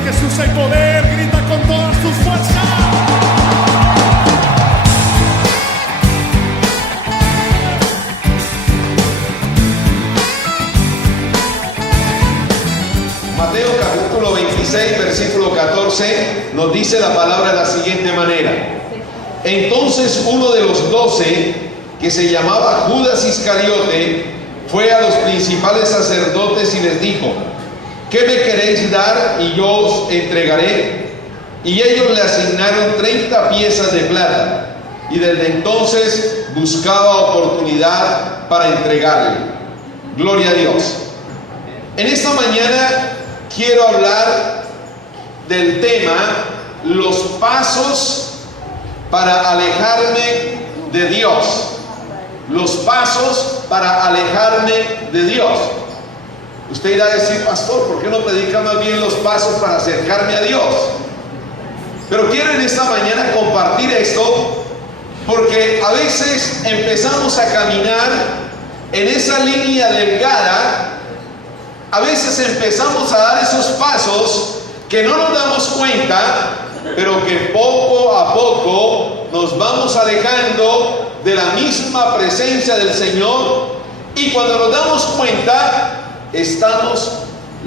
en Jesús hay poder, grita con todas tus fuerzas. Mateo capítulo 26, versículo 14, nos dice la palabra de la siguiente manera. Entonces uno de los 12, que se llamaba Judas Iscariote, fue a los principales sacerdotes y les dijo: ¿qué me queréis dar y yo os entregaré? Y ellos le asignaron 30 piezas de plata, y desde entonces buscaba oportunidad para entregarle. Gloria a Dios. En esta mañana quiero hablar del tema: los pasos para alejarme de Dios. Los pasos para alejarme de Dios. Usted irá a decir: pastor, ¿por qué no predica más bien los pasos para acercarme a Dios? Pero quiero en esta mañana compartir esto, porque a veces empezamos a caminar en esa línea delgada. A veces empezamos a dar esos pasos que no nos damos cuenta, pero que poco a poco nos vamos alejando de la misma presencia del Señor, y cuando nos damos cuenta estamos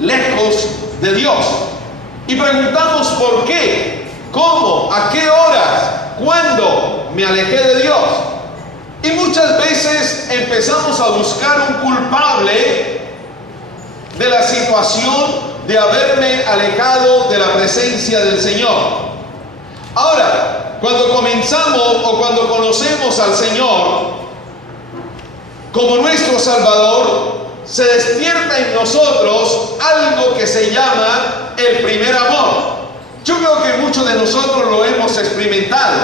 lejos de Dios y preguntamos ¿por qué? ¿Cómo? ¿A qué horas? ¿Cuándo me alejé de Dios? Y muchas veces empezamos a buscar un culpable de la situación de haberme alejado de la presencia del Señor. Ahora, cuando comenzamos o cuando conocemos al Señor como nuestro Salvador, se despierta en nosotros algo que se llama el primer amor. Yo creo que muchos de nosotros lo hemos experimentado.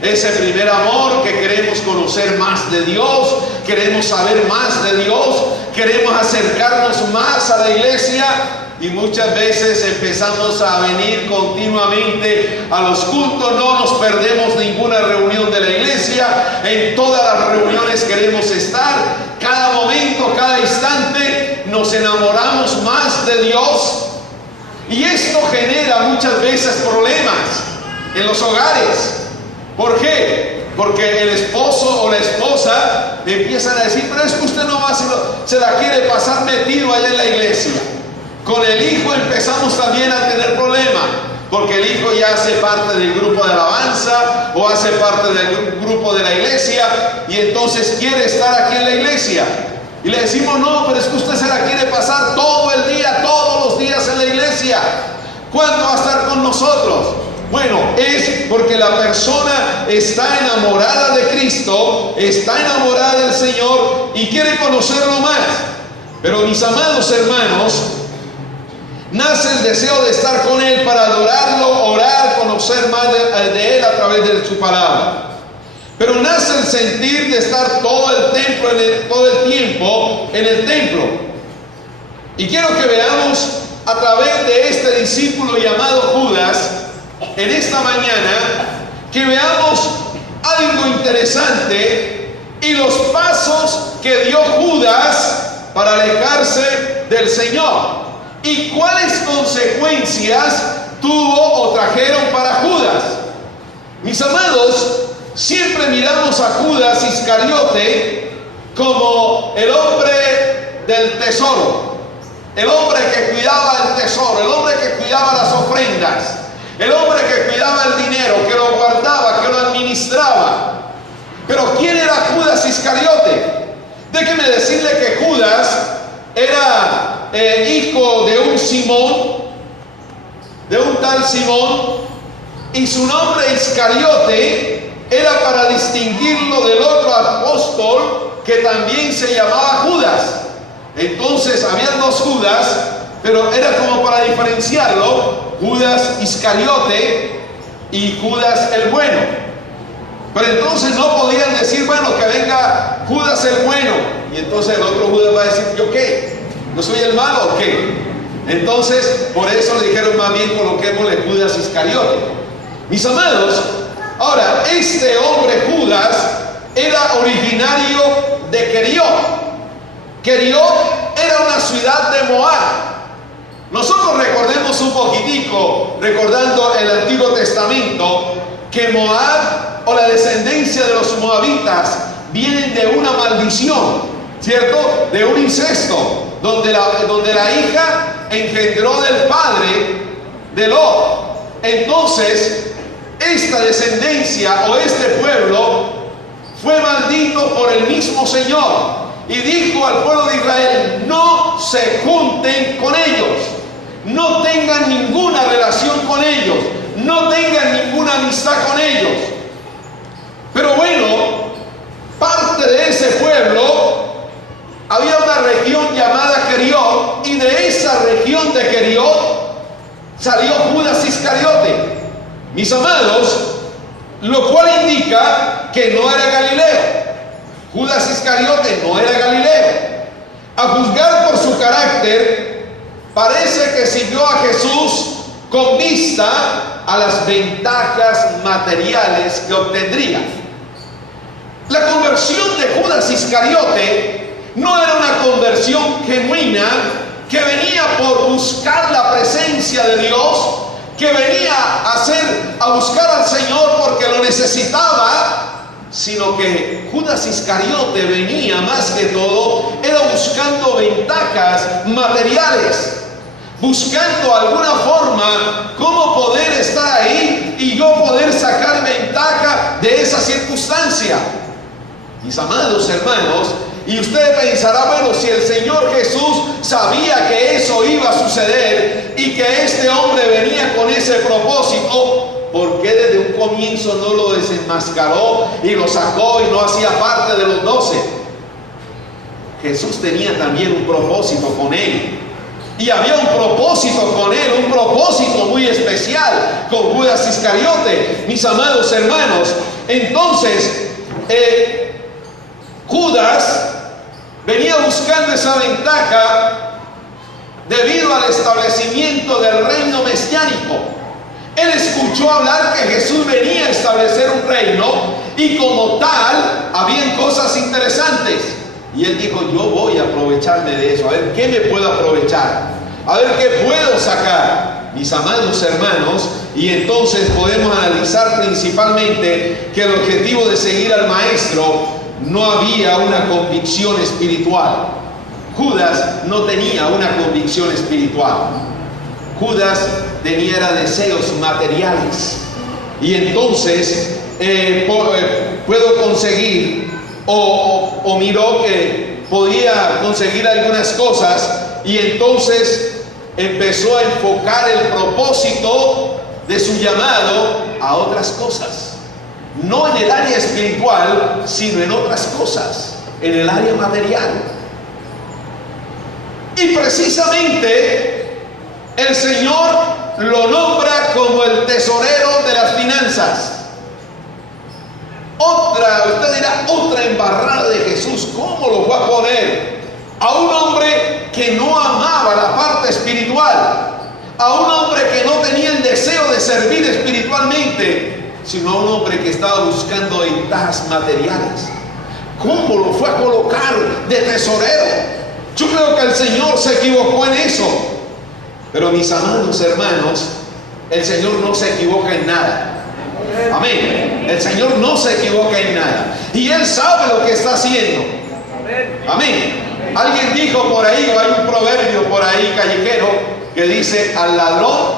Ese primer amor que queremos conocer más de Dios, queremos saber más de Dios, queremos acercarnos más a la iglesia, y muchas veces empezamos a venir continuamente a los cultos, no nos perdemos ninguna reunión de la iglesia, en todas las reuniones queremos estar, cada momento, cada instante nos enamoramos más de Dios, y esto genera muchas veces problemas en los hogares. ¿Por qué? Porque el esposo o la esposa empiezan a decir: pero es que usted no va, se la quiere pasar metido allá en la iglesia. Con el hijo empezamos también a tener problemas, porque el hijo ya hace parte del grupo de alabanza o hace parte del grupo de la iglesia, y entonces quiere estar aquí en la iglesia. Y le decimos: no, pero es que usted se la quiere pasar todo el día, todos los días en la iglesia. ¿Cuándo va a estar con nosotros? Bueno, es porque la persona está enamorada de Cristo, está enamorada del Señor y quiere conocerlo más. Pero mis amados hermanos, nace el deseo de estar con Él para adorarlo, orar, conocer más de Él a través de su palabra. Pero nace el sentir de estar todo el tiempo en el templo. Y quiero que veamos a través de este discípulo llamado Judas, en esta mañana, que veamos algo interesante y los pasos que dio Judas para alejarse del Señor, y cuáles consecuencias tuvo o trajeron para Judas. Mis amados, siempre miramos a Judas Iscariote como el hombre del tesoro, el hombre que cuidaba el tesoro, el hombre que cuidaba las ofrendas, el hombre que cuidaba el dinero, que lo guardaba, que lo administraba. Pero ¿quién era Judas Iscariote? Déjeme decirle que Judas era hijo de un Simón, de un tal Simón, y su nombre Iscariote era para distinguirlo del otro apóstol que también se llamaba Judas. Entonces había dos Judas, pero era como para diferenciarlo: Judas Iscariote y Judas el bueno. Pero entonces no podían decir: bueno, que venga Judas el bueno, y entonces el otro Judas va a decir: ¿yo qué? ¿No soy el malo o qué? Entonces por eso le dijeron: más bien coloquémosle Judas Iscariote. Mis amados, ahora este hombre Judas era originario de Queriot. Queriot era una ciudad de Moab. Nosotros recordemos un poquitito 5, recordando el Antiguo Testamento, que Moab o la descendencia de los moabitas vienen de una maldición, ¿cierto? De un incesto, donde la hija engendró del padre de Lot. Entonces, esta descendencia o este pueblo fue maldito por el mismo Señor. Y dijo al pueblo de Israel: no se junten con ellos, no tengan ninguna relación con ellos, no tengan ninguna amistad con ellos. Pero bueno, parte de ese pueblo había una región llamada Queriot, y de esa región de Queriot salió Judas Iscariote, mis amados, lo cual indica que no era Galileo. Judas Iscariote no era Galileo. A juzgar por su carácter, parece que siguió a Jesús con vista a las ventajas materiales que obtendría. La conversión de Judas Iscariote no era una conversión genuina que venía por buscar la presencia de Dios, que venía a buscar al Señor porque lo necesitaba, sino que Judas Iscariote venía más que todo, era buscando ventajas materiales, buscando alguna forma cómo poder estar ahí y yo poder sacar ventaja de esa circunstancia. Mis amados hermanos, y usted pensará, bueno, si el Señor Jesús sabía que eso iba a suceder y que este hombre venía con ese propósito, ¿por qué desde un comienzo no lo desenmascaró y lo sacó y no hacía parte de los 12? Jesús tenía también un propósito con él. Y había un propósito con él, un propósito muy especial con Judas Iscariote, mis amados hermanos. Entonces, Judas venía buscando esa ventaja debido al establecimiento del reino mesiánico. Él escuchó hablar que Jesús venía a establecer un reino y como tal, habían cosas interesantes. Y él dijo: yo voy a aprovecharme de eso, a ver qué me puedo aprovechar, a ver qué puedo sacar, mis amados hermanos. Y entonces podemos analizar principalmente que el objetivo de seguir al maestro no había una convicción espiritual. Judas no tenía una convicción espiritual. Judas tenía deseos materiales. Y entonces puedo conseguir o miró que podía conseguir algunas cosas, y entonces empezó a enfocar el propósito de su llamado a otras cosas. No en el área espiritual, sino en otras cosas, en el área material. Y precisamente el Señor lo nombra como el tesorero de las finanzas. Usted dirá, otra embarrada de Jesús. ¿Cómo lo fue a poner a un hombre que no amaba la parte espiritual? A un hombre que no tenía el deseo de servir espiritualmente, sino a un hombre que estaba buscando ventajas materiales. ¿Cómo lo fue a colocar de tesorero? Yo creo que el Señor se equivocó en eso. Pero mis amados hermanos, el Señor no se equivoca en nada. Amén. El Señor no se equivoca en nada. Y Él sabe lo que está haciendo. Amén. Alguien dijo por ahí, o hay un proverbio por ahí callejero que dice: al ladrón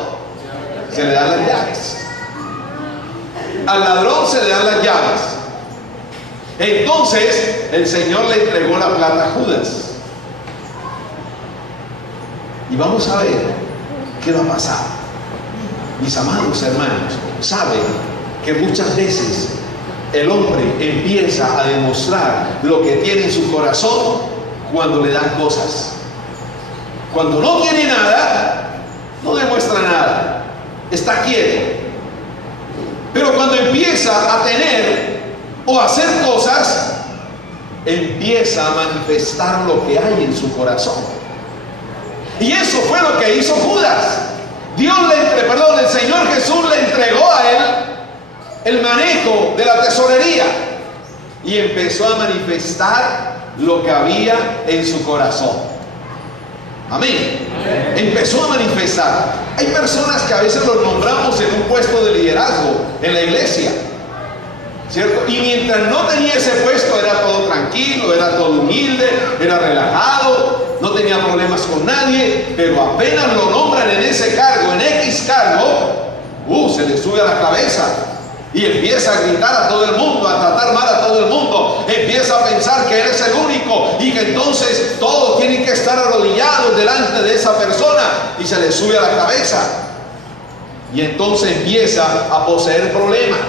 se le dan las llaves. Al ladrón se le dan las llaves. Entonces el Señor le entregó la plata a Judas. Y vamos a ver qué va a pasar. Mis amados hermanos, saben que muchas veces el hombre empieza a demostrar lo que tiene en su corazón cuando le dan cosas. Cuando no tiene nada, no demuestra nada, está quieto. Pero cuando empieza a tener o a hacer cosas, empieza a manifestar lo que hay en su corazón. Y eso fue lo que hizo Judas. El Señor Jesús le entregó a él el manejo de la tesorería y empezó a manifestar lo que había en su corazón. Amén. Empezó a manifestar. Hay personas que a veces los nombramos en un puesto de liderazgo en la iglesia, ¿cierto? Y mientras no tenía ese puesto era todo tranquilo, era todo humilde, era relajado, no tenía problemas con nadie, pero apenas lo nombran en ese cargo, en X cargo, se le sube a la cabeza y empieza a gritar a todo el mundo, a tratar mal a todo el mundo, empieza a pensar que él es el único y que entonces todos tienen que estar arrodillados delante de esa persona y se le sube a la cabeza y entonces empieza a poseer problemas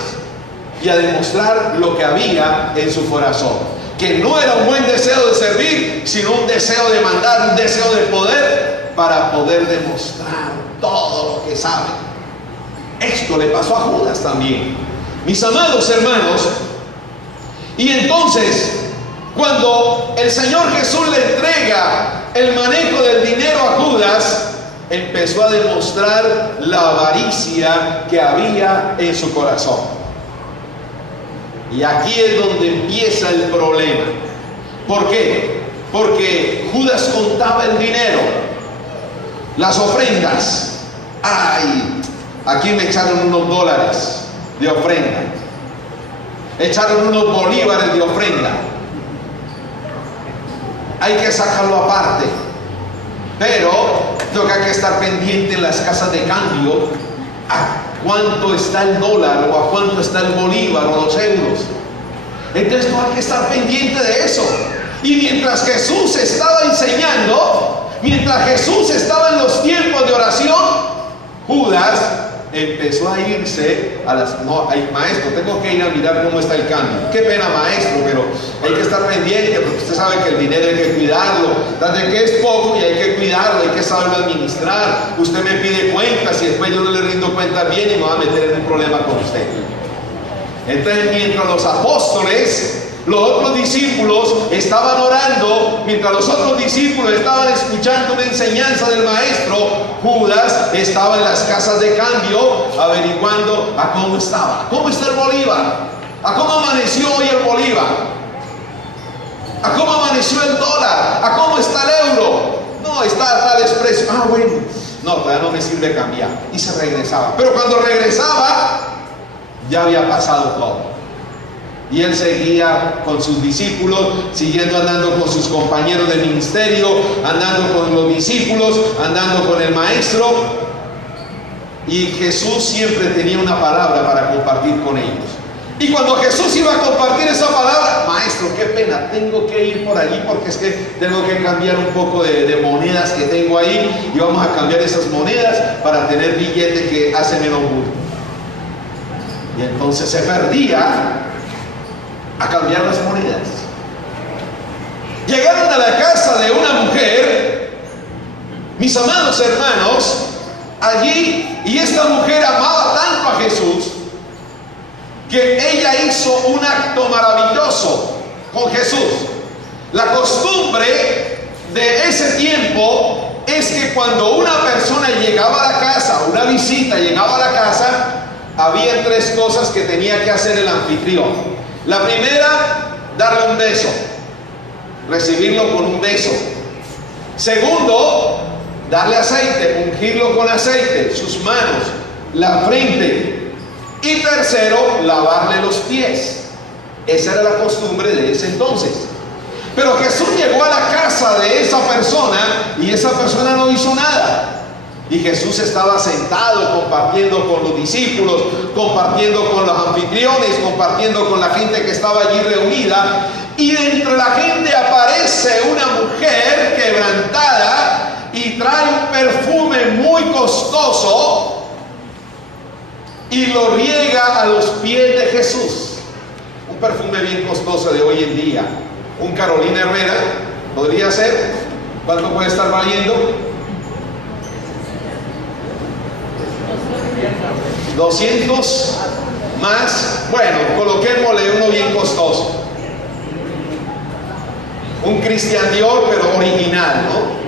y a demostrar lo que había en su corazón, que no era un buen deseo de servir, sino un deseo de mandar, un deseo de poder, para poder demostrar todo lo que sabe. Esto le pasó a Judas también, mis amados hermanos. Y entonces, cuando el Señor Jesús le entrega el manejo del dinero a Judas, empezó a demostrar la avaricia que había en su corazón. Y aquí es donde empieza el problema. ¿Por qué? Porque Judas contaba el dinero, las ofrendas. ¡Ay! Aquí me echaron unos dólares de ofrenda, echaron unos bolívares de ofrenda, hay que sacarlo aparte. Pero toca que estar pendiente en las casas de cambio a cuánto está el dólar o a cuánto está el bolívar o los euros. Entonces no hay que estar pendiente de eso. Y mientras Jesús estaba enseñando, mientras Jesús estaba en los tiempos de oración, Judas empezó a irse a las... No, maestro, tengo que ir a mirar cómo está el cambio. Qué pena, maestro, pero hay que estar pendiente, porque usted sabe que el dinero hay que cuidarlo. Desde que es poco y hay que cuidarlo, hay que saberlo administrar. Usted me pide cuentas y después yo no le rindo cuentas bien y me va a meter en un problema con usted. Entonces, mientras los apóstoles, los otros discípulos estaban orando, mientras los otros discípulos estaban escuchando una enseñanza del maestro, Judas estaba en las casas de cambio averiguando a cómo estaba, cómo está el bolívar, a cómo amaneció hoy el bolívar, a cómo amaneció el dólar, a cómo está el euro. No, está a tales precios. Bueno, no, todavía no me sirve cambiar. Y se regresaba. Pero cuando regresaba, ya había pasado todo. Y él seguía con sus discípulos, siguiendo andando con sus compañeros de ministerio, andando con los discípulos, andando con el maestro. Y Jesús siempre tenía una palabra para compartir con ellos. Y cuando Jesús iba a compartir esa palabra, maestro, qué pena, tengo que ir por allí porque es que tengo que cambiar un poco de monedas que tengo ahí y vamos a cambiar esas monedas para tener billete que hace menos bulto. Y entonces se perdía a cambiar las monedas. Llegaron a la casa de una mujer, mis amados hermanos, allí, y esta mujer amaba tanto a Jesús que ella hizo un acto maravilloso con Jesús. La costumbre de ese tiempo es que cuando una persona llegaba a la casa, una visita llegaba a la casa, había tres cosas que tenía que hacer el anfitrión. La primera, darle un beso, recibirlo con un beso. Segundo, darle aceite, ungirlo con aceite, sus manos, la frente. Y tercero, lavarle los pies. Esa era la costumbre de ese entonces. Pero Jesús llegó a la casa de esa persona y esa persona no hizo nada. Y Jesús estaba sentado compartiendo con los discípulos, compartiendo con los anfitriones, compartiendo con la gente que estaba allí reunida. Y entre la gente aparece una mujer quebrantada y trae un perfume muy costoso y lo riega a los pies de Jesús. Un perfume bien costoso de hoy en día. Un Carolina Herrera podría ser. ¿Cuánto puede estar valiendo? 200 más. Bueno, coloquémosle uno bien costoso. Un Christian Dior, pero original, ¿no?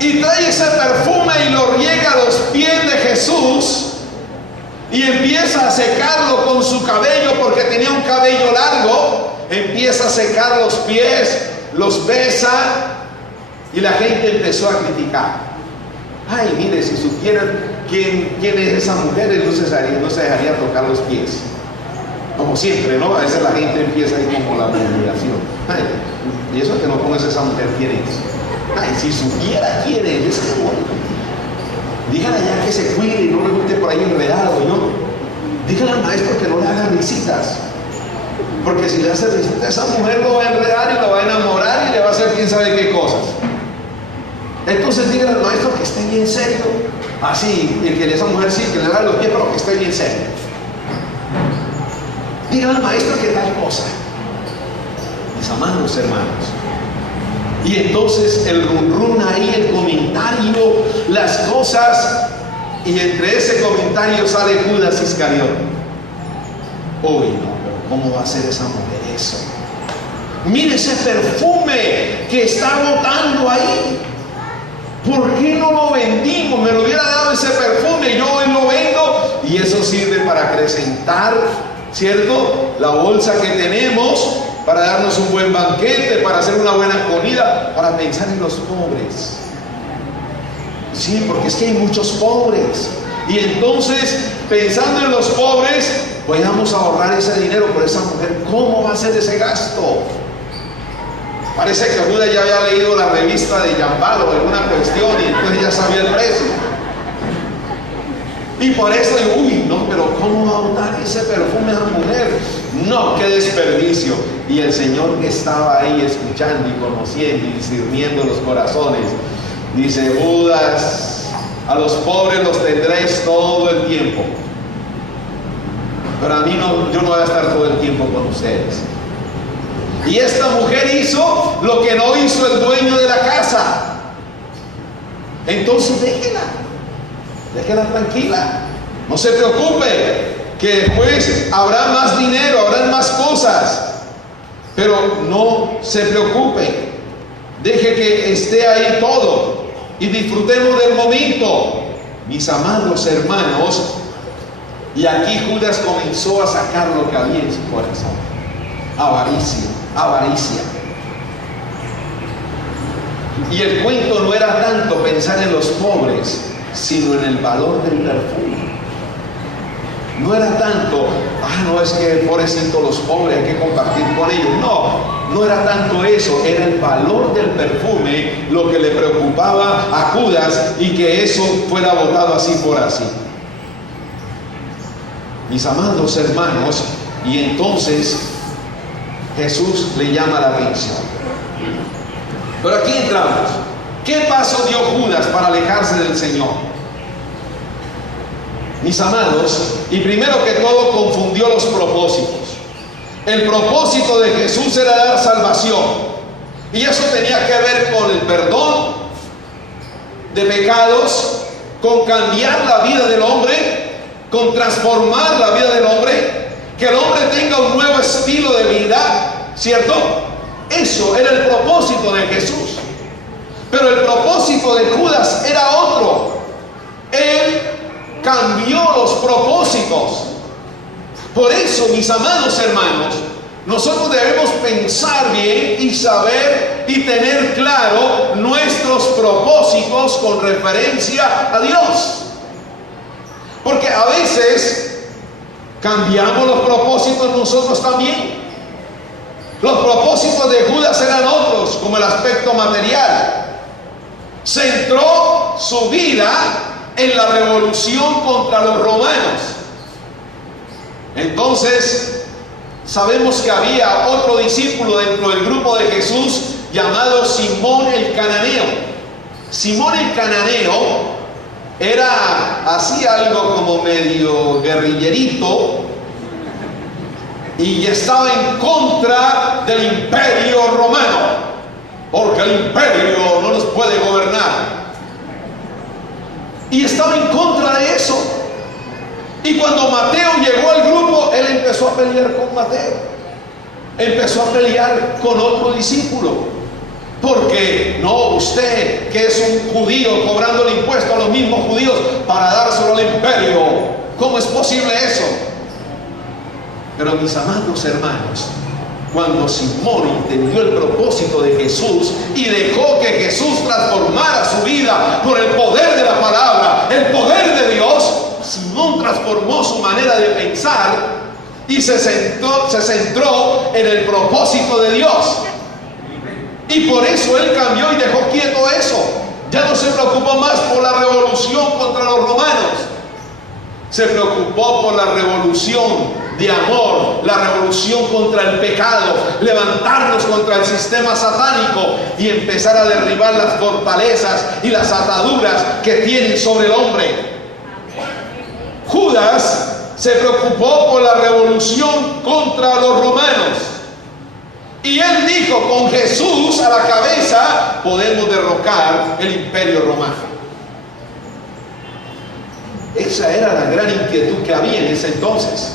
Y trae ese perfume y lo riega a los pies de Jesús y empieza a secarlo con su cabello, porque tenía un cabello largo. Empieza a secar los pies, los besa, y la gente empezó a criticar. Ay, mire, si supieran quién es esa mujer, él no se dejaría tocar los pies. Como siempre, ¿no? A veces la gente empieza ahí como la murmuración. Ay, y eso que no conoce esa mujer, ¿quién es? Ay, si supiera quién es que bueno. Dígale ya que se cuide y no le guste por ahí enredado, ¿no? Dígale al maestro que no le haga visitas. Porque si le hace visitas, esa mujer lo va a enredar y lo va a enamorar y le va a hacer quién sabe qué cosas. Entonces dígale al maestro que esté bien serio. Así, y que esa mujer sí, que le haga los pies, pero que esté bien serio. Dígale al maestro que tal cosa. Mis amados hermanos. Y entonces el run ahí, el comentario, las cosas, y entre ese comentario sale Judas Iscariote. Uy, no, pero ¿cómo va a ser esa mujer eso? Mire ese perfume que está botando ahí. ¿Por qué no lo vendimos? Me lo hubiera dado ese perfume, yo hoy lo vendo, y eso sirve para acrecentar, ¿cierto?, la bolsa que tenemos, para darnos un buen banquete, para hacer una buena comida, para pensar en los pobres. Sí, porque es que hay muchos pobres. Y entonces, pensando en los pobres, podamos ahorrar ese dinero por esa mujer. ¿Cómo va a ser ese gasto? Parece que Judas ya había leído la revista de Jambal o alguna cuestión y entonces ya sabía el precio. Y por eso digo, uy, no, pero ¿cómo va a botar ese perfume a la mujer? No, qué desperdicio. Y el Señor que estaba ahí escuchando y conociendo y discerniendo los corazones, dice: Judas, a los pobres los tendréis todo el tiempo, pero a mí no, yo no voy a estar todo el tiempo con ustedes. Y esta mujer hizo lo que no hizo el dueño de la casa. Entonces déjela tranquila, no se preocupe, que después habrá más dinero, habrán más cosas, pero no se preocupe, deje que esté ahí todo y disfrutemos del momento, mis amados hermanos. Y aquí Judas comenzó a sacar lo que había en su corazón: avaricia. Y el cuento no era tanto pensar en los pobres, sino en el valor del perfume. No era tanto, no, es que pobrecito los pobres, hay que compartir con ellos. No era tanto eso, era el valor del perfume lo que le preocupaba a Judas, y que eso fuera botado así por así. Mis amados hermanos, y entonces Jesús le llama la atención. Pero aquí entramos. ¿Qué paso dio Judas para alejarse del Señor? Mis amados, y primero que todo confundió los propósitos. El propósito de Jesús era dar salvación, y eso tenía que ver con el perdón de pecados, con cambiar la vida del hombre, con transformar la vida del hombre, que el hombre tenga un nuevo estilo de vida, ¿cierto? Eso era el propósito de Jesús. Pero el propósito de Judas era otro. Él cambió los propósitos. Por eso, mis amados hermanos, nosotros debemos pensar bien y saber y tener claro nuestros propósitos con referencia a Dios. Porque a veces cambiamos los propósitos nosotros también. Los propósitos de Judas eran otros, como el aspecto material. Centró su vida en la revolución contra los romanos. Entonces, sabemos que había otro discípulo dentro del grupo de Jesús llamado Simón el Cananeo. Simón el Cananeo hacía algo como medio guerrillerito, y estaba en contra del imperio romano, porque el imperio no nos puede gobernar. Y estaba en contra de eso. Y cuando Mateo llegó al grupo, él empezó a pelear con Mateo. Empezó a pelear con otro discípulo. Porque no, usted que es un judío cobrando el impuesto a los mismos judíos para dárselo al imperio, ¿cómo es posible eso? Pero mis amados hermanos, cuando Simón entendió el propósito de Jesús y dejó que Jesús transformara su vida por el poder de la palabra, el poder de Dios, Simón transformó su manera de pensar y se centró en el propósito de Dios. Y por eso él cambió y dejó quieto eso. Ya no se preocupó más por la revolución contra los romanos. Se preocupó por la revolución de amor, la revolución contra el pecado, levantarnos contra el sistema satánico y empezar a derribar las fortalezas y las ataduras que tienen sobre el hombre. Judas se preocupó por la revolución contra los romanos. Y él dijo, con Jesús a la cabeza podemos derrocar el imperio romano. Esa era la gran inquietud que había en ese entonces.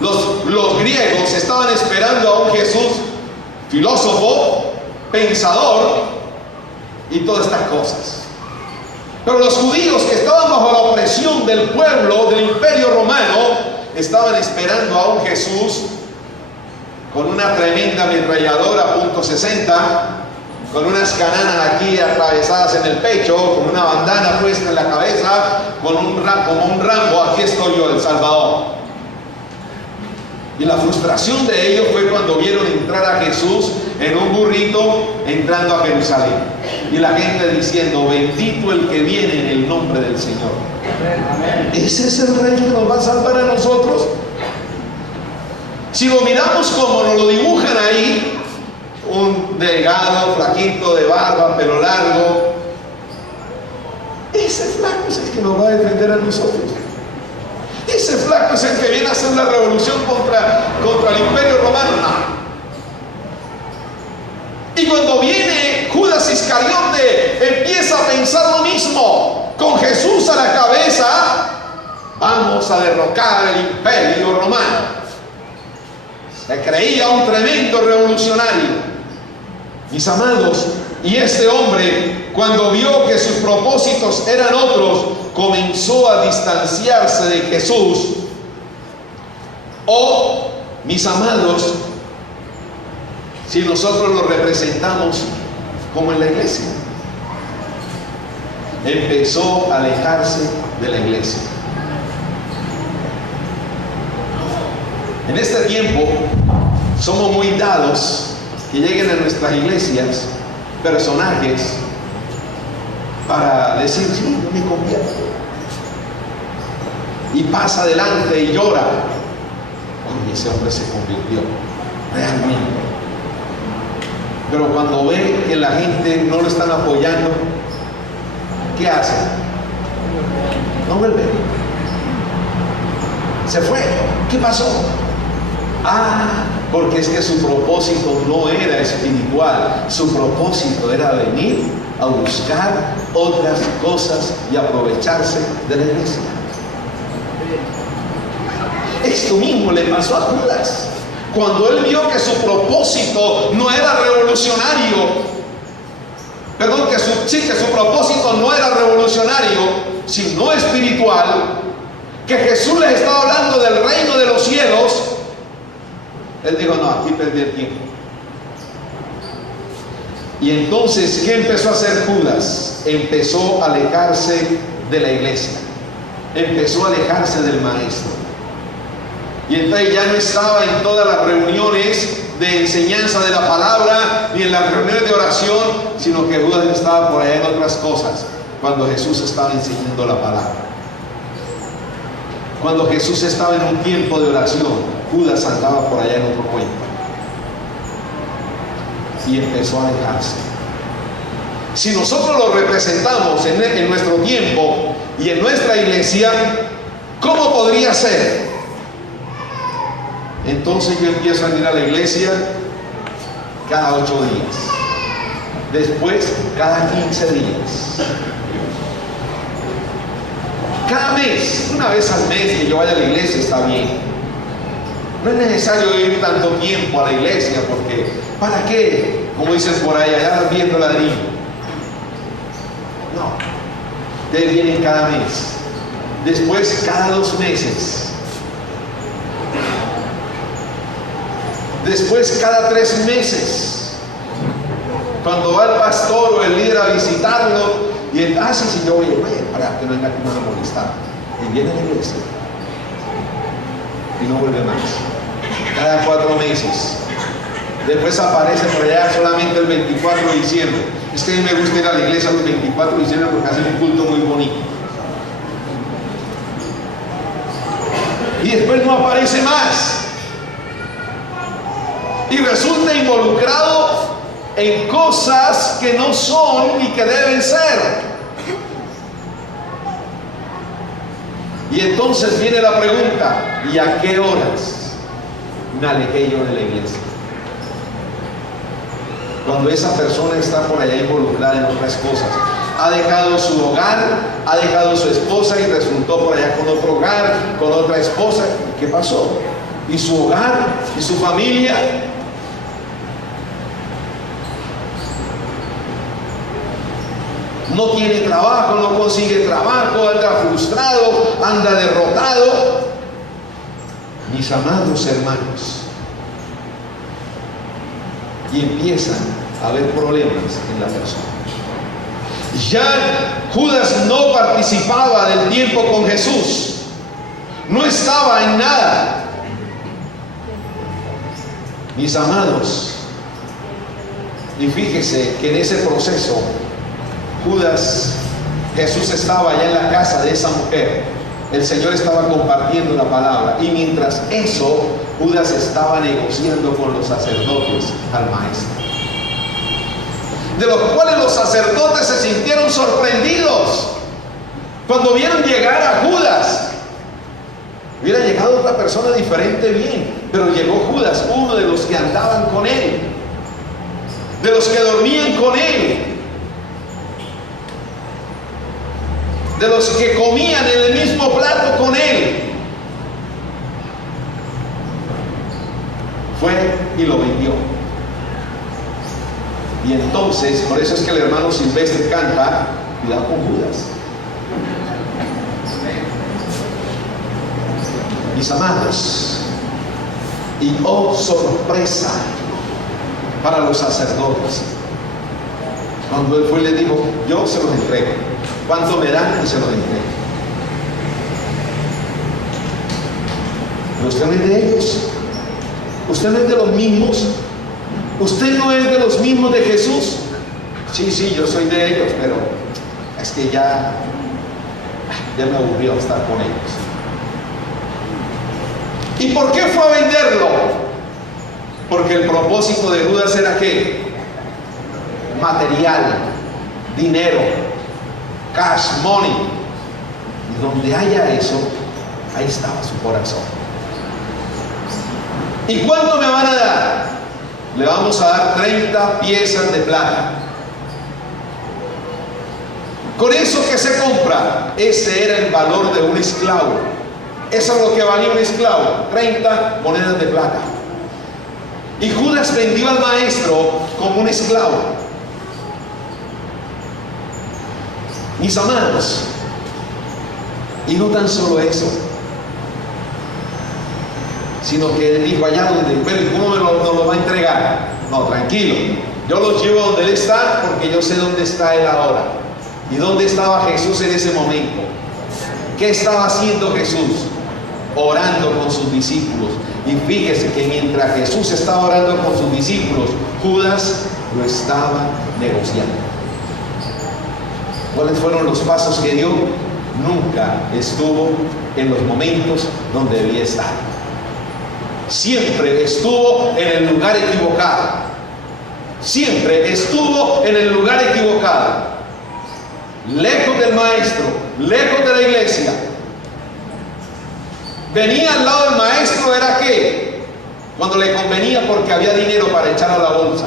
Los griegos estaban esperando a un Jesús filósofo, pensador y todas estas cosas. Pero los judíos, que estaban bajo la opresión del pueblo, del imperio romano, estaban esperando a un Jesús con una tremenda ametralladora .60, con unas cananas aquí atravesadas en el pecho, con una bandana puesta en la cabeza, como un Rambo, aquí estoy yo, El Salvador. Y la frustración de ellos fue cuando vieron entrar a Jesús en un burrito entrando a Jerusalén. Y la gente diciendo, bendito el que viene en el nombre del Señor. Amén. Ese es el rey que nos va a salvar a nosotros. Si lo miramos como nos lo dibujan ahí, un delgado, flaquito, de barba, pelo largo, ese flaco es el que nos va a defender a nosotros. Ese flaco es el que viene a hacer la revolución contra el imperio romano. No. Y cuando viene Judas Iscariote, empieza a pensar lo mismo. Con Jesús a la cabeza, vamos a derrocar el imperio romano. Se creía un tremendo revolucionario. Mis amados, y este hombre, cuando vio que sus propósitos eran otros, comenzó a distanciarse de Jesús. Oh, mis amados, si nosotros lo representamos como en la iglesia, empezó a alejarse de la iglesia. En este tiempo somos muy dados que lleguen a nuestras iglesias personajes para decir, sí, no me convierto, y pasa adelante y llora. Oye, ese hombre se convirtió realmente. Pero cuando ve que la gente no lo están apoyando, ¿qué hace? No vuelve. Se fue. ¿Qué pasó? Porque es que su propósito no era espiritual. Su propósito era venir a buscar otras cosas y aprovecharse de la iglesia. Esto mismo le pasó a Judas. Cuando él vio que su propósito no era revolucionario, que su propósito no era revolucionario, sino espiritual, que Jesús les estaba hablando del reino de los cielos, él dijo, no, aquí perdí el tiempo. Y entonces, ¿qué empezó a hacer Judas? Empezó a alejarse de la iglesia, empezó a alejarse del maestro. Y entonces ya no estaba en todas las reuniones de enseñanza de la palabra, ni en las reuniones de oración, sino que Judas estaba por allá en otras cosas, cuando Jesús estaba enseñando la palabra. Cuando Jesús estaba en un tiempo de oración, Judas andaba por allá en otro cuento. Y empezó a alejarse. Si nosotros lo representamos en nuestro tiempo y en nuestra iglesia, ¿cómo podría ser? Entonces yo empiezo a ir a la iglesia cada 8 días. Después, cada 15 días. Cada mes, una vez al mes que yo vaya a la iglesia está bien. No es necesario ir tanto tiempo a la iglesia porque, ¿para qué? Como dicen por ahí, allá viendo ladrillo. No, ustedes vienen cada mes. Después, cada 2 meses. Después cada 3 meses, cuando va el pastor o el líder a visitarlo, y él, sí, yo voy, para que no venga aquí a molestar. Y viene a la iglesia y no vuelve más. Cada 4 meses. Después aparece por allá solamente el 24 de diciembre. Es que a mí me gusta ir a la iglesia el 24 de diciembre porque hacen un culto muy bonito. Y después no aparece más. Y resulta involucrado en cosas que no son y que deben ser. Y entonces viene la pregunta: ¿y a qué horas me alejé yo de la iglesia? Cuando esa persona está por allá involucrada en otras cosas, ha dejado su hogar, ha dejado su esposa y resultó por allá con otro hogar, con otra esposa. ¿Qué pasó? ¿Y su hogar? ¿Y su familia? No tiene trabajo, no consigue trabajo, anda frustrado, anda derrotado. Mis amados hermanos, y empiezan a haber problemas en la persona. Ya Judas no participaba del tiempo con Jesús, no estaba en nada. Mis amados, y fíjese que en ese proceso Jesús estaba allá en la casa de esa mujer, el Señor estaba compartiendo la palabra, y mientras eso, Judas estaba negociando con los sacerdotes al maestro, de los cuales los sacerdotes se sintieron sorprendidos cuando vieron llegar a Judas. Hubiera llegado otra persona diferente, bien, pero llegó Judas, uno de los que andaban con él, de los que dormían con él, de los que comían en el mismo plato con él. Fue y lo vendió. Y entonces, por eso es que el hermano Silvestre canta: cuidado con Judas. Mis amados, y oh sorpresa para los sacerdotes, cuando él fue y les dijo: yo se los entrego, ¿cuánto me dan? Y se los entrego. Pero usted no es de ellos, usted no es de los mismos, usted no es de los mismos de Jesús. Sí, yo soy de ellos, pero es que ya me aburrió estar con ellos. ¿Y por qué fue a venderlo? Porque el propósito de Judas era ¿qué? Material, dinero, cash money. Y donde haya eso, ahí estaba su corazón. ¿Y cuánto me van a dar? Le vamos a dar 30 piezas de plata. Con eso que se compra, ese era el valor de un esclavo. Eso es lo que valía un esclavo, 30 monedas de plata. Y Judas vendió al maestro como un esclavo. Mis amados, y no tan solo eso, sino que él dijo: allá donde, ¿cómo no lo va a entregar? No, tranquilo, yo los llevo donde él está, porque yo sé dónde está él ahora. ¿Y dónde estaba Jesús en ese momento? ¿Qué estaba haciendo Jesús? Orando con sus discípulos. Y fíjese que mientras Jesús estaba orando con sus discípulos, Judas lo estaba negociando. ¿Cuáles fueron los pasos que dio? Nunca estuvo en los momentos donde debía estar. Siempre estuvo en el lugar equivocado. Siempre estuvo en el lugar equivocado. Lejos del maestro, lejos de la iglesia. Venía al lado del maestro, ¿era qué? Cuando le convenía, porque había dinero para echar a la bolsa.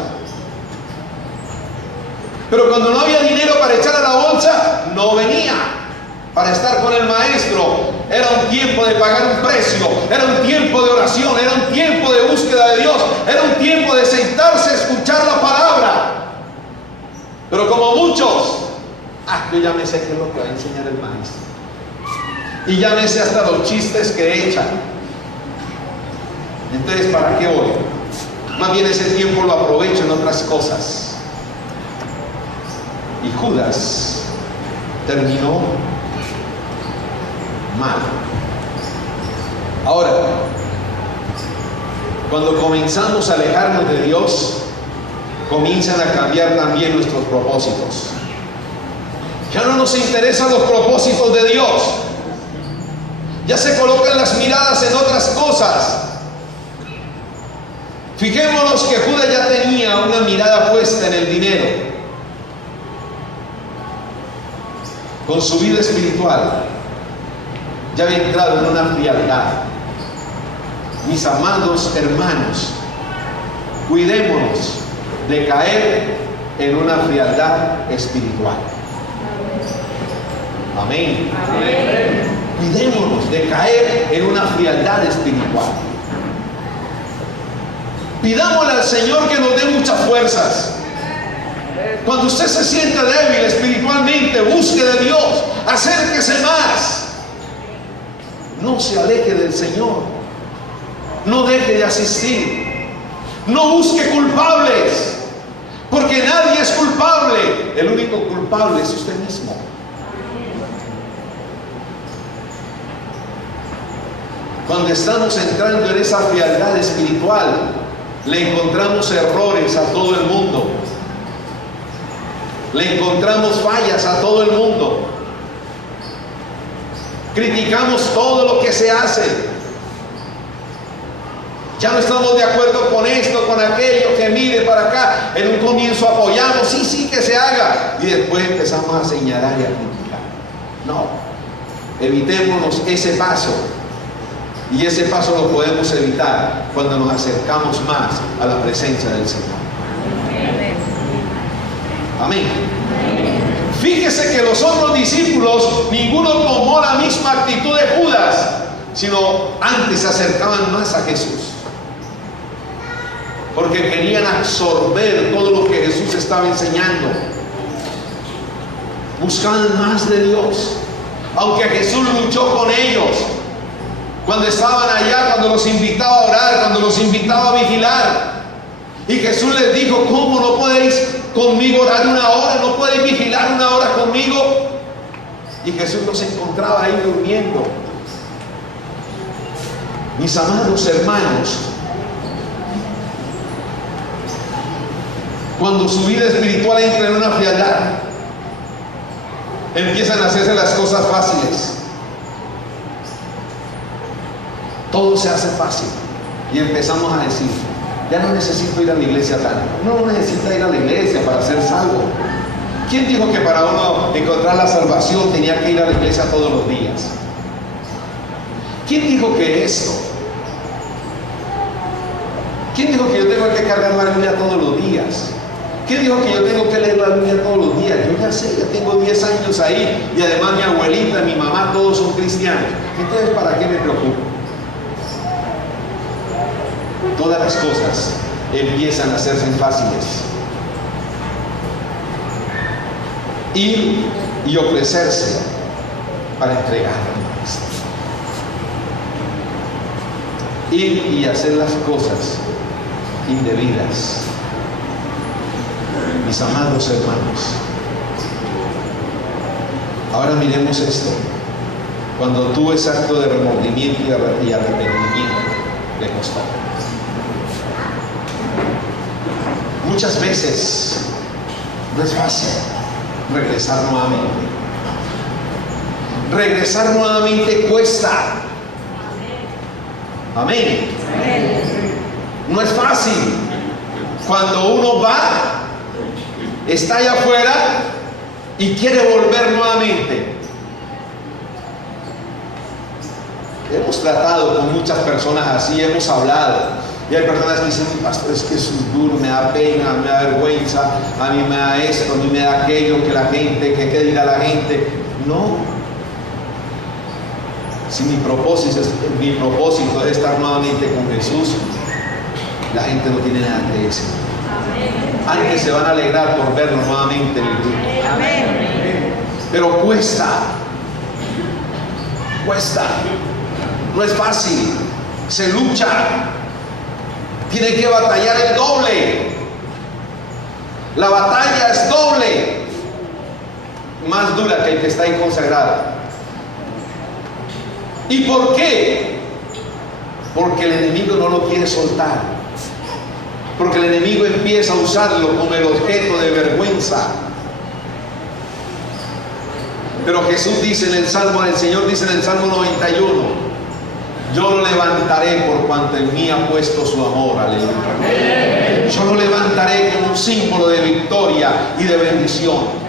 Pero cuando no había dinero para echar a la bolsa, no venía para estar con el maestro. Era un tiempo de pagar un precio, era un tiempo de oración, era un tiempo de búsqueda de Dios, era un tiempo de sentarse a escuchar la palabra. Pero como muchos, yo ya me sé qué es lo que va a enseñar el maestro, y ya me sé hasta los chistes que echan. Entonces, ¿para qué voy? Más bien ese tiempo lo aprovecho en otras cosas. Y Judas terminó mal. Ahora, cuando comenzamos a alejarnos de Dios, comienzan a cambiar también nuestros propósitos. Ya no nos interesan los propósitos de Dios. Ya se colocan las miradas en otras cosas. Fijémonos que Judas ya tenía una mirada puesta en el dinero. Con su vida espiritual ya había entrado en una frialdad. Mis amados hermanos, cuidémonos de caer en una frialdad espiritual. Amén. Amén. Cuidémonos de caer en una frialdad espiritual. Pidámosle al Señor que nos dé muchas fuerzas. Cuando usted se sienta débil espiritualmente, busque de Dios, acérquese más. No se aleje del Señor. No deje de asistir. No busque culpables, porque nadie es culpable. El único culpable es usted mismo. Cuando estamos entrando en esa frialdad espiritual, le encontramos errores a todo el mundo. Le encontramos fallas a todo el mundo. Criticamos todo lo que se hace. Ya no estamos de acuerdo con esto, con aquello, que mire para acá. En un comienzo apoyamos, sí, que se haga. Y después empezamos a señalar y a criticar. No, evitémonos ese paso. Y ese paso lo podemos evitar cuando nos acercamos más a la presencia del Señor. Amén. Fíjese que los otros discípulos, ninguno tomó la misma actitud de Judas, sino antes se acercaban más a Jesús, porque querían absorber todo lo que Jesús estaba enseñando. Buscaban más de Dios, aunque Jesús luchó con ellos cuando estaban allá, cuando los invitaba a orar, cuando los invitaba a vigilar. Y Jesús les dijo: ¿cómo no podéis conmigo orar una hora? ¿No podéis vigilar una hora conmigo? Y Jesús los encontraba ahí durmiendo. Mis amados hermanos, cuando su vida espiritual entra en una frialdad, empiezan a hacerse las cosas fáciles. Todo se hace fácil y empezamos a decir: ya no necesito ir a la iglesia tanto. No necesita ir a la iglesia para ser salvo. ¿Quién dijo que para uno encontrar la salvación tenía que ir a la iglesia todos los días? ¿Quién dijo que esto? ¿Quién dijo que yo tengo que cargar la Biblia todos los días? ¿Quién dijo que yo tengo que leer la Biblia todos los días? Yo ya sé, ya tengo 10 años ahí, y además mi abuelita, mi mamá, todos son cristianos. Entonces, ¿para qué me preocupo? Todas las cosas empiezan a hacerse fáciles. Ir y ofrecerse para entregar a Cristo. Ir y hacer las cosas indebidas. Mis amados hermanos, ahora miremos esto. Cuando tuvo ese acto de remordimiento y arrepentimiento, le costó. Muchas veces no es fácil regresar nuevamente. Regresar nuevamente cuesta. Amén. No es fácil. Cuando uno va, está allá afuera y quiere volver nuevamente. Hemos tratado con muchas personas así, hemos hablado. Y hay personas que dicen: pastor, es que eso es duro, me da pena, me da vergüenza, a mí me da esto, a mí me da aquello, que la gente, que qué dirá la gente. No. Si mi propósito es estar nuevamente con Jesús, la gente no tiene nada que decir. Antes se van a alegrar por verlo nuevamente en el grupo. Pero cuesta. No es fácil. Se lucha. Tiene que batallar el doble. La batalla es doble, más dura que el que está inconsagrado. ¿Y por qué? Porque el enemigo no lo quiere soltar. Porque el enemigo empieza a usarlo como el objeto de vergüenza. Pero Jesús dice en el Salmo, el Señor dice en el Salmo 91, yo lo levantaré por cuanto en mí ha puesto su amor. Aleluya. Yo lo levantaré como un símbolo de victoria y de bendición.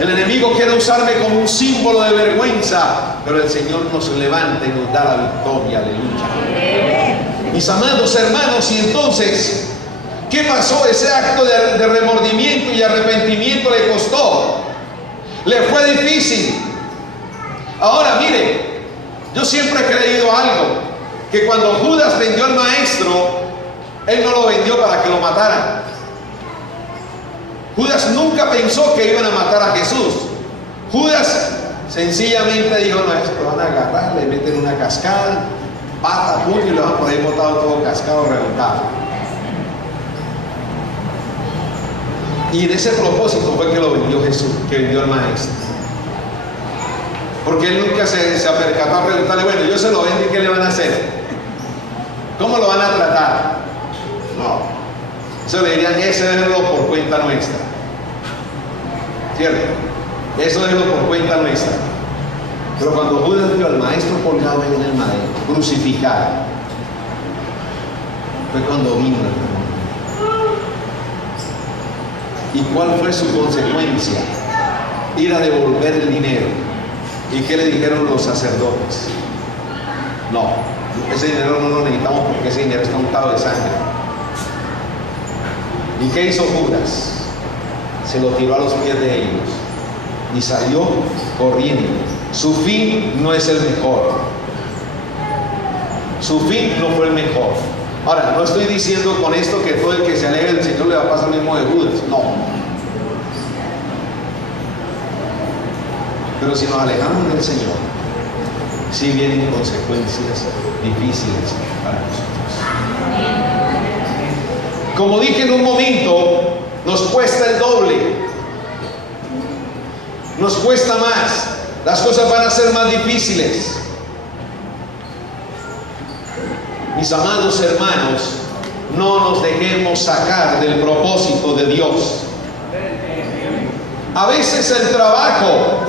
El enemigo quiere usarme como un símbolo de vergüenza, pero el Señor nos levanta y nos da la victoria. Aleluya. Mis amados hermanos, y entonces, ¿qué pasó? Ese acto de remordimiento y arrepentimiento le costó. Le fue difícil. Ahora mire, yo siempre he creído algo, que cuando Judas vendió al maestro, él no lo vendió para que lo mataran. Judas nunca pensó que iban a matar a Jesús. Judas sencillamente dijo, no, esto lo van a agarrar, le meten una cascada, pata, puño, y lo van a poner botado todo cascado, reventado. Y en ese propósito fue que lo vendió Jesús, que vendió al maestro. Porque él nunca se apercató a preguntarle, bueno, yo se lo vendo y ¿qué le van a hacer? ¿Cómo lo van a tratar? No. Eso le dirían, ese déjelo por cuenta nuestra. ¿Cierto? Eso déjelo por cuenta nuestra. Pero cuando Judas vio al maestro colgado en el madero, crucificado, fue cuando vino el demonio. ¿Y cuál fue su consecuencia? Ir a devolver el dinero. ¿Y qué le dijeron los sacerdotes? No, ese dinero no lo necesitamos porque ese dinero está untado de sangre. ¿Y qué hizo Judas? Se lo tiró a los pies de ellos y salió corriendo. Su fin no es el mejor. Su fin no fue el mejor. Ahora, no estoy diciendo con esto que todo el que se aleje del Señor le va a pasar lo mismo de Judas. No. Pero si nos alejamos del Señor, sí vienen consecuencias difíciles para nosotros. Como dije en un momento, nos cuesta el doble. Nos cuesta más. Las cosas van a ser más difíciles. Mis amados hermanos, no nos dejemos sacar del propósito de Dios. A veces el trabajo,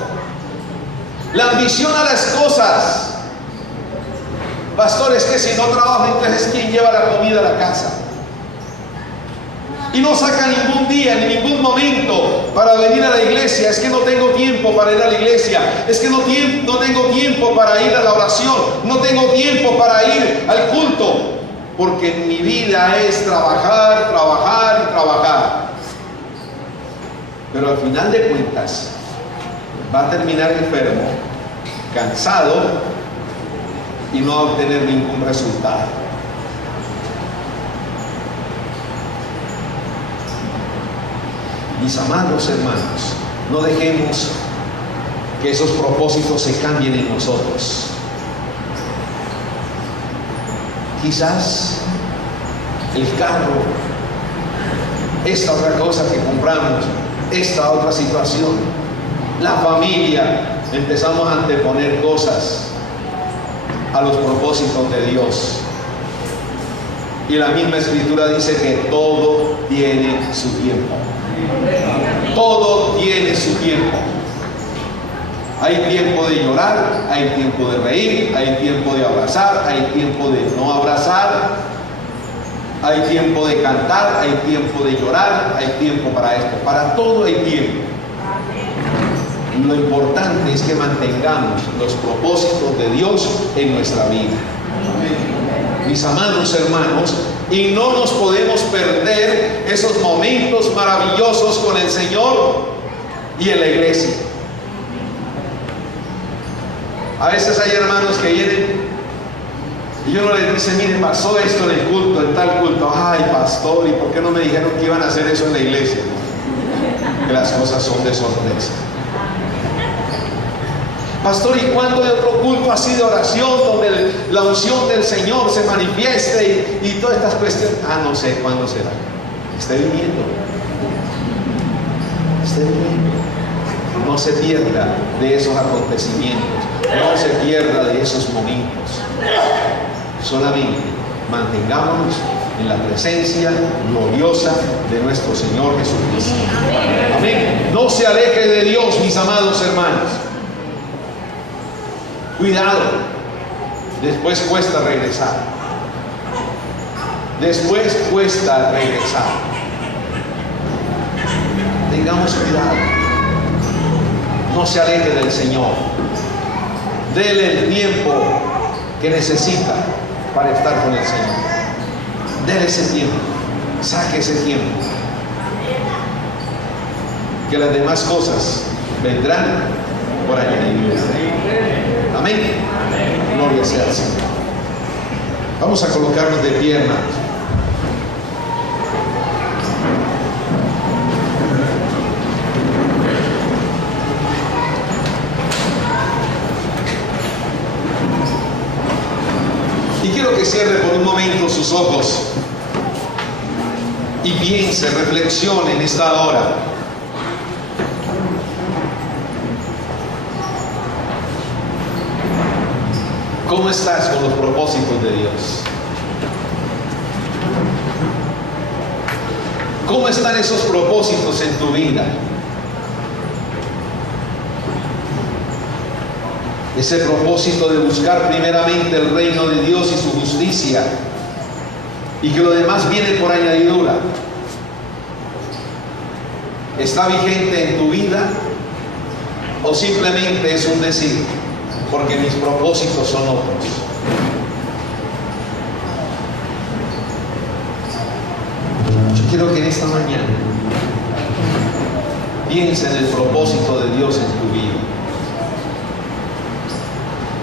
la ambición a las cosas. Pastor, es que si no trabajo, entonces ¿quién lleva la comida a la casa? Y no saca ningún día, ni ningún momento para venir a la iglesia. Es que no tengo tiempo para ir a la iglesia. Es que no tengo tiempo para ir a la oración. No tengo tiempo para ir al culto. Porque mi vida es trabajar, trabajar y trabajar. Pero al final de cuentas, va a terminar enfermo, cansado y no va a obtener ningún resultado. Mis amados hermanos, no dejemos que esos propósitos se cambien en nosotros. Quizás el carro, esta otra cosa que compramos, esta otra situación, la familia, empezamos a anteponer cosas a los propósitos de Dios. Y la misma Escritura dice que todo tiene su tiempo. Todo tiene su tiempo. Hay tiempo de llorar, hay tiempo de reír, hay tiempo de abrazar, hay tiempo de no abrazar, hay tiempo de cantar, hay tiempo de llorar, hay tiempo para esto. Para todo hay tiempo. Lo importante es que mantengamos los propósitos de Dios en nuestra vida. Mis amados hermanos, y no nos podemos perder esos momentos maravillosos con el Señor y en la iglesia. A veces hay hermanos que vienen y uno les dice, mire, pasó esto en el culto, en tal culto. Ay, pastor, ¿y por qué no me dijeron que iban a hacer eso en la iglesia? Que las cosas son de sorpresa. Pastor, ¿y cuándo de otro culto así de oración donde la unción del Señor se manifieste y todas estas cuestiones? No sé cuándo será. Esté viviendo. Esté viviendo. No se pierda de esos acontecimientos. No se pierda de esos momentos. Solamente mantengámonos en la presencia gloriosa de nuestro Señor Jesucristo. Amén. No se aleje de Dios, mis amados hermanos. Cuidado. Después cuesta regresar. Después cuesta regresar. Tengamos cuidado. No se aleje del Señor. Dele el tiempo que necesita para estar con el Señor. Dele ese tiempo. Saque ese tiempo. Que las demás cosas vendrán por añadidura. Amén. Gloria sea al Señor. Vamos a colocarnos de pie, hermanos. Y quiero que cierre por un momento sus ojos y piense, reflexione en esta hora. ¿Cómo estás con los propósitos de Dios? ¿Cómo están esos propósitos en tu vida? Ese propósito de buscar primeramente el reino de Dios y su justicia, y que lo demás viene por añadidura, ¿está vigente en tu vida? ¿O simplemente es un decir? Porque mis propósitos son otros. Yo quiero que en esta mañana piense en el propósito de Dios en tu vida.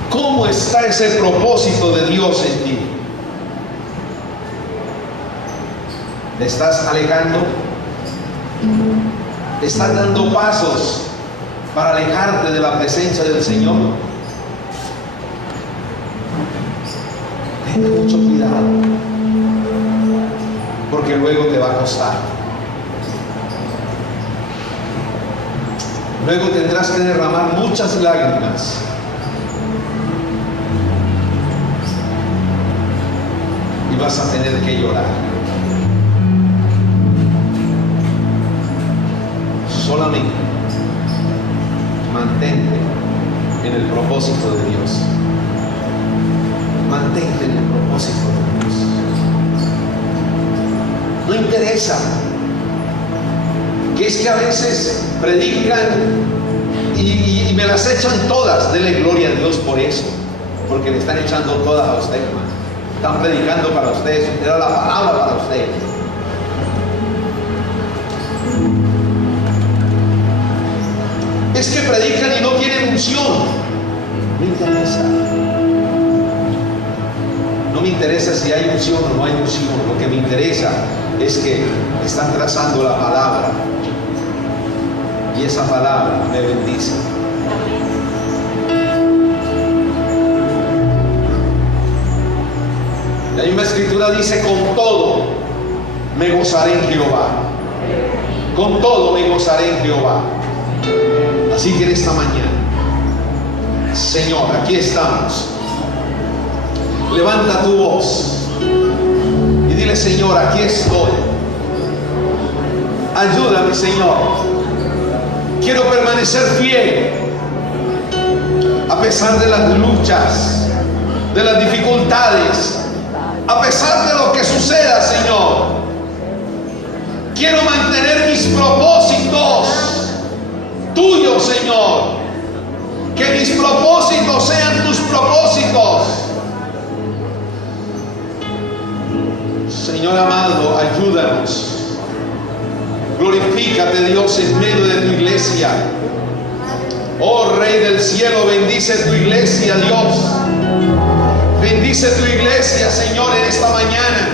¿Cómo está ese propósito de Dios en ti? ¿Te estás alejando? ¿Estás dando pasos para alejarte de la presencia del Señor? Ten mucho cuidado, porque luego te va a costar. Luego tendrás que derramar muchas lágrimas. Y vas a tener que llorar. Solamente mantente en el propósito de Dios. Mantente en el propósito de Dios. No interesa. Que es que a veces predican y me las echan todas. Dele gloria a Dios por eso. Porque le están echando todas a usted, hermano. Están predicando para ustedes. Era la palabra para ustedes. Es que predican y no tienen unción. No interesa. No me interesa si hay unción o no hay unción. Lo que me interesa es que están trazando la palabra. Y esa palabra me bendice. Y hay una escritura dice: con todo me gozaré en Jehová. Con todo me gozaré en Jehová. Así que en esta mañana, Señor, aquí estamos. Levanta tu voz y dile: Señor, aquí estoy. Ayúdame, Señor. Quiero permanecer fiel a pesar de las luchas, de las dificultades, a pesar de lo que suceda, Señor. Quiero mantener mis propósitos tuyos, Señor. Que mis propósitos sean tus propósitos. Señor amado, ayúdanos. Glorifícate, Dios, en medio de tu iglesia. Oh Rey del cielo, bendice tu iglesia, Dios. Bendice tu iglesia, Señor, en esta mañana.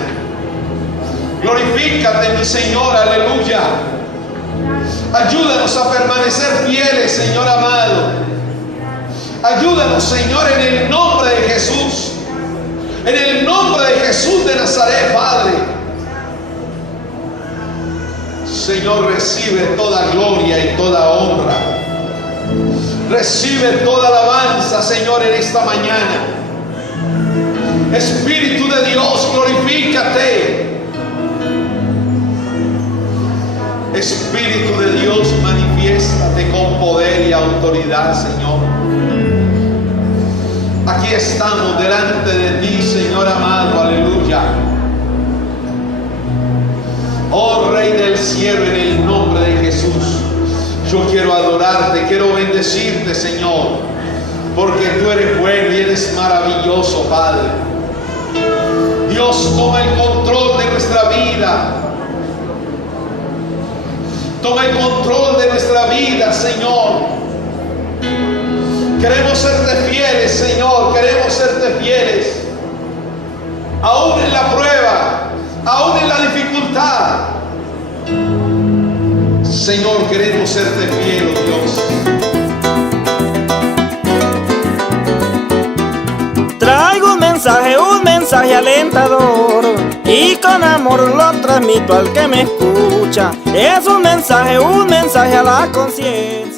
Glorifícate, mi Señor, aleluya. Ayúdanos a permanecer fieles, Señor amado. Ayúdanos, Señor, en el nombre de Jesús. En el nombre de Jesús de Nazaret, Padre. Señor, recibe toda gloria y toda honra. Recibe toda alabanza, Señor, en esta mañana. Espíritu de Dios, glorifícate. Espíritu de Dios, manifiéstate con poder y autoridad, Señor. Aquí estamos delante de ti, Señor amado, aleluya. Oh Rey del cielo, en el nombre de Jesús, yo quiero adorarte, quiero bendecirte, Señor, porque tú eres bueno y eres maravilloso, Padre. Dios, toma el control de nuestra vida. Toma el control de nuestra vida, Señor. Queremos serte fieles, Señor, queremos serte fieles. Aún en la prueba, aún en la dificultad. Señor, queremos serte fieles, Dios. Traigo un mensaje alentador, y con amor lo transmito al que me escucha. Es un mensaje a la conciencia.